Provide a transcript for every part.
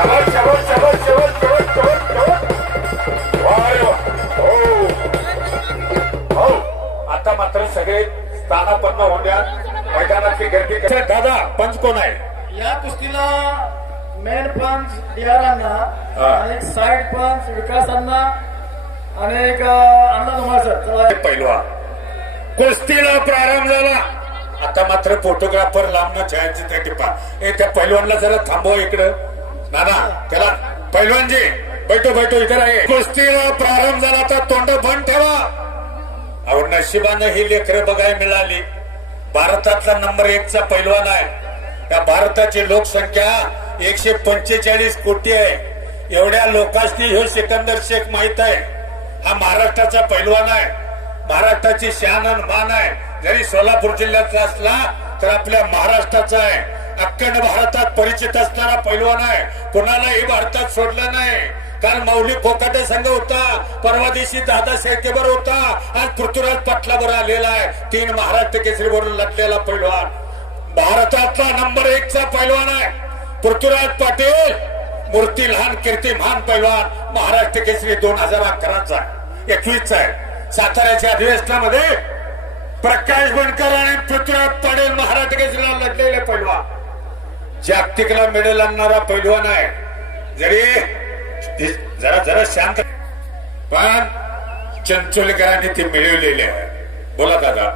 शाबास शाबास शाबास शाबास शाबास शाबास शाबास. वा रे वा. हो हो. आता मात्र सगळे स्थानापन्न होऊया. मैदानाची गर्दी. दादा पंच कोण आहे या कुस्तीला? मेन पंच DR अण्णा आणि एक साइड पंच विकास अण्णा आणि एक अण्णा धुमाळ सर. पहिलवा कुस्तीला प्रारंभ झाला. आता मात्र फोटोग्राफर लांबणं छायाचित्र टिपा. त्या पैलवानला जरा थांबवा इकडं. नाना त्याला पैलवानजी बैठो बैठो इकडे आहे. कुस्तीला प्रारंभ झाला. तर तोंड बंद ठेवा. अहो नशिबानं ही लेकरं बघायला मिळाली. भारतातला नंबर 1 चा पैलवान आहे. या भारताची लोकसंख्या 145 कोटी आहे. एवढ्या लोकांनी हे सिकंदर शेख माहित आहे. हा महाराष्ट्राचा पैलवान आहे. महाराष्ट्राची शान आणि मान आहे. जरी सोलापूर जिल्ह्यातला असला तर आपल्या महाराष्ट्राचा आहे. अखंड भारतात परिचित असणारा पैलवान आहे. कोणालाही भारतात सोडलं नाही. कारण मौली फोकाटे संघ होता. परवा दिवशी दादा शेळकेवर होता. आज पृथ्वीराज पाटलावर आलेला आहे. 3 महाराष्ट्र केसरीवरून लढलेला पैलवान. भारतातला नंबर 1 चा पैलवान आहे पृथ्वीराज पाटील. मूर्ती लहान कीर्ती महान पैलवान. महाराष्ट्र केसरी 2011चा 21चा आहे. साताऱ्याच्या अधिवेशनामध्ये प्रकाश बनकर आणि पृथ्वीराज पाटील महाराष्ट्र केसरीला लढलेले पैलवान. जागतिकला मेडल आणणारा पैलवान आहे. जरी जरा जरा शांत पण चिंचोलीकरांनी ते मिळवलेले आहे. बोला दादा.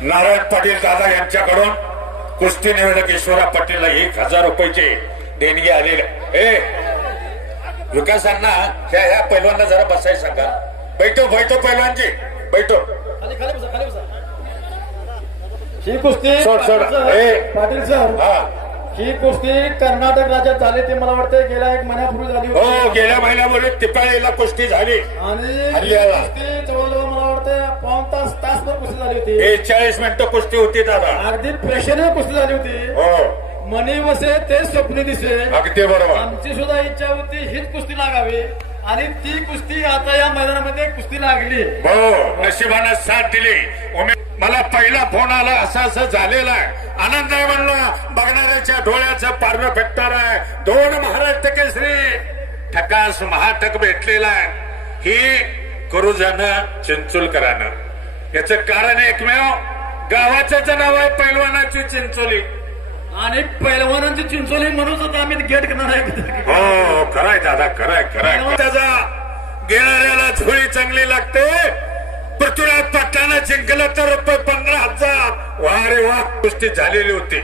नारायण पाटील दादा यांच्याकडून कुस्ती निवडक ईश्वरा पाटीलला 1000 रुपयाची देणगी आलेली. विकासांना ह्या पैलवानला जरा बसायला सांगा. बैठो बैठो पैलवानजी बैठो. खाली खाली बसा खाली बसा. ही कुस्ती सोड सोड. पाटील सर हा ही कुस्ती कर्नाटक राज्यात झाली. ते मला वाटतं गेल्या 1 महिन्यापूर्वी झाली हो. गेल्या महिन्यामध्ये तिपाळीला कुस्ती झाली. आणि हल्ल्याला. कुस्ती जवळजवळ मला वाटतं पाऊण तासभर कुस्ती झाली होती. 40 मिनिटं कुस्ती होती दादा. अगदी प्रेक्षणीय कुस्ती झाली होती. हो मनी वसे ते स्वप्न दिसे. अगदी बरोबर. आमची सुद्धा इच्छा होती हीच कुस्ती लागावी आणि ती कुस्ती आता या मैदानामध्ये कुस्ती लागली. हो नशिबानं साथ दिली. मला पहिला फोन आला असं असं झालेला आहे. आनंद आहे म्हणलं. बघणाऱ्याच्या डोळ्याचं पारवं भेटणार आहे. 2 महाराष्ट्र केसरी ठकास महाटक भेटलेला आहे. ही करुजानं चिंचोलकरानं. याचं कारण एकमेव गावाचं नाव आहे पैलवानाची चिंचोली. आणि पैलवानांची चिंचोली म्हणून आता आम्ही गेट करणार आहे. हो खरंय दादा खरंय खरंय. त्याचा घेणाऱ्याला झोळी चांगली लागते. पृथ्वीराज पाटलानं जिंकलं तर ₹15,000. वा रे वा. कुस्ती झालेली होती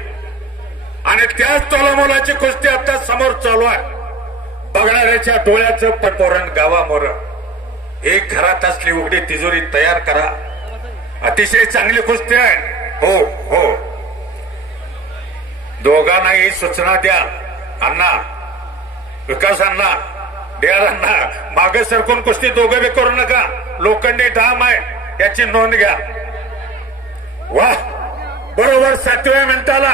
आणि त्याच तोलामोलाची कुस्ती आता समोर चालू आहे. बघणाऱ्याच्या डोळ्याचं पटोरण गावामोर. एक घरात असली उघडी तिजोरी तयार करा. अतिशय चांगली कुस्ती आहे. हो हो. दोघांनाही सूचना द्या. अण्णा विकास अण्णा DR अण्णा मागे सरकून कुस्ती दोघं बी करू नका. लोखंडी धाम आहे याची नोंद घ्या. वा बरोबर 7व्या मिनिटाला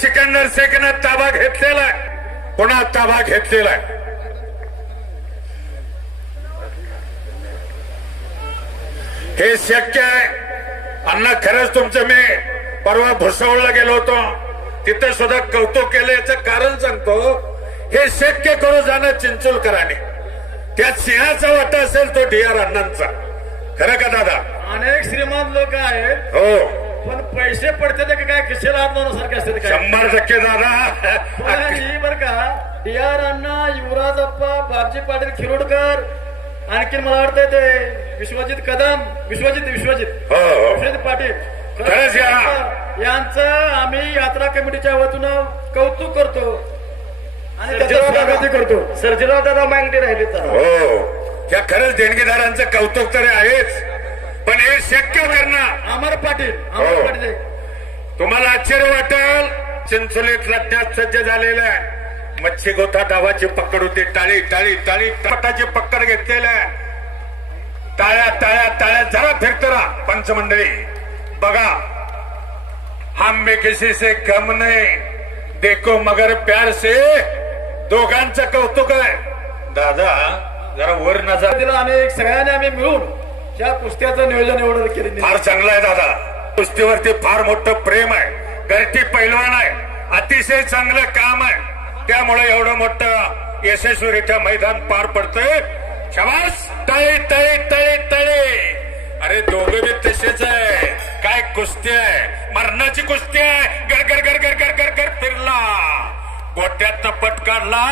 सिकंदर शेखनं ताबा घेतलेला आहे. पुन्हा ताबा घेतलेला आहे. हे शक्य आहे अण्णा. खरंच तुमचं मी परवा भुसावळला गेलो होतो. तिथं सुद्धा कौतुक केलं. याचं कारण सांगतो. हे शक्य करू जाणं चिंचोलकरांनी. त्यात सिंहाचा वाटा असेल तो DR अण्णांचा. खरं का दादा? अनेक श्रीमंत लोक आहेत हो पण पैसे पडते ते काय खिशेला हात सारखे असते. 100% दादा. बर का DR अण्णा, युवराज अप्पा, बापजी पाटील खिरोडकर, आणखी मला वाटतं ते विश्वजित कदम विश्वजित पाटील खरंच यांचं आम्ही यात्रा कमिटीच्या वतीनं कौतुक करतो आणि त्याचा करतो. सर्जीराव दादा मागणी राहिले तर हो. या खरंच देणगीदारांचं कौतुक तर आहेच. पण हे शक्य करणं अमर पाटील तुम्हाला आश्चर्य वाटेल. चिंचोलीत लढण्यात सज्ज झालेलं आहे. मच्छी गोथा डावाची पकड होती. टाळी टाळी टाळी पटाची पकड घेतलेलं आहे. टाळ्या टाळ्या टाळ्या जरा फिरत राहा पंचमंडळी. बघा हम भी किसी से कम नहीं देखो मगर प्यार से. दोघांचं कौतुक आहे. दादा जरा वर नजर दिला. अनेक सगळ्यांनी आम्ही मिळून या कुस्त्याचं नियोजन एवढं केले. फार चांगलं आहे दादा. कुस्तीवरती फार मोठं प्रेम आहे. घरटी पैलवान आहे. अतिशय चांगलं काम आहे, त्यामुळे एवढं मोठं यशस्वीरित्या मैदान पार पडतंय. शाबास, तळे तळे तळे तळे. अरे दोघे बी तसेच आहे. काय कुस्ती आहे, मरणाची कुस्ती आहे. गरगर गरगर गरगर गर फिरला, गोट्यात पट काढला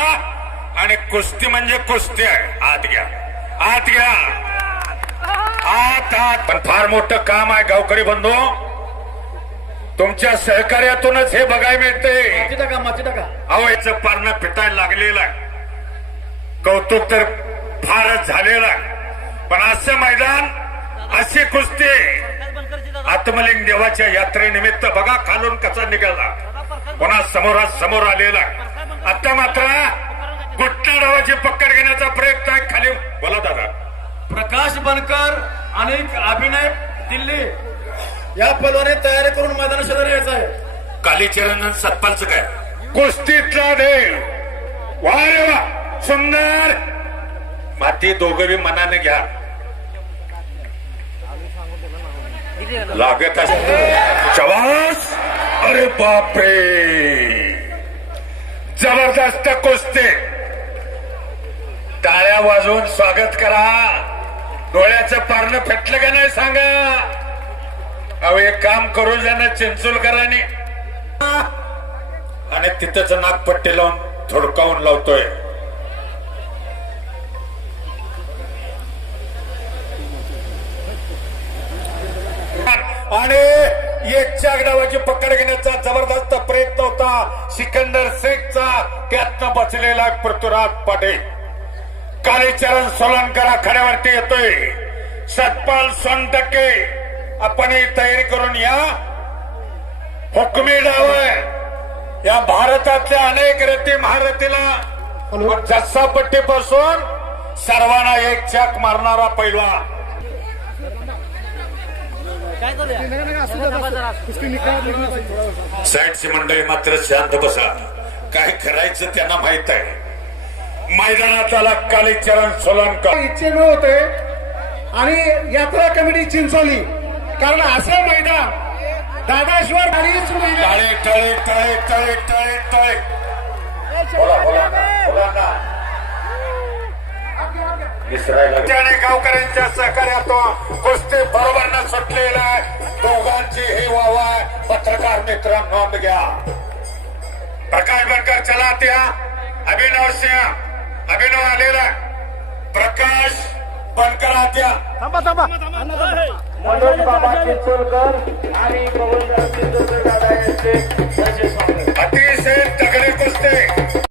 आणि कुस्ती म्हणजे कुस्ती आहे. आत घ्या, आत घ्या, आत आत. पण फार मोठं काम आहे गावकरी बंधू, तुमच्या सहकार्यातूनच हे बघायला मिळते. माती टाका, माती टाका. अहो याचं पारणं पिटायला लागलेलं आहे. कौतुक तर फारच झालेलं आहे. पण असं मैदान, अशी कुस्ती आत्मलिंग देवाच्या यात्रेनिमित्त बघा खालून कसा निघाला, पुन्हा समोर आलेला. आता मात्र गुट्टा डावाची पकड घेण्याचा प्रयत्न आहे. खाली बोला दादा. प्रकाश बनकर आणि अभिनय दिल्ली या पलवाने तयारी करून मैदान शेजारी यायचं आहे. कालीचरण सतपालचं काय कुस्तीतला देव. वा रे वा, सुंदर. माती दोघं बी मनाने घ्या, लागत शबास. अरे बापरे, जबरदस्त कुस्ती. टाळ्या वाजवून स्वागत करा. डोळ्याचं पारणं फेटलं का नाही सांगा. अहो एक काम करू ज्यांना चिंचोलकरांनी, आणि तिथंच नागपट्टी लावून थोडकावून लावतोय. आणि एकच्या डावाची पकड घेण्याचा जबरदस्त प्रयत्न होता सिकंदर शेखचा. त्यातनं बचलेला पृथ्वीराज पाटील. कालीचरण सोलनकर आखाड्यावरती येतोय. सतपाल सोनटक्के, आपण ही तयारी करून या. हुकमी डाव आहे. या भारतातल्या अनेक रथी महारथीला जस्सापट्टीपासून सर्वांना एक चाक मारणारा पैलवान. साईडची मंडळी मात्र शांत बसा. काय करायचं त्यांना माहित आहे. मैदानात आला कालीचरण सोलनकर. इच्छेनं होते आणि यात्रा कमिटी चिंचोली, कारण असं मैदान दादाश्वर गाडीच मैदान. तळे तळे तळे तळे तळे तळे. बोला बोला बोला ना. त्याने गावकऱ्यांच्या सहकार्यातून कुस्ती बरोबर सुटलेला आहे. दोघांची ही वावा. पत्रकार मित्रांनो नोंद घ्या. प्रकाश बनकर चला त्या. अभिनव सिंह, अभिनव आलेला. प्रकाश बनकर आत्या. मनोज बाबा चिंचोलकर आणि पवन चिंचोलकर दादा यांचे अतिशय तगडी कुस्ती.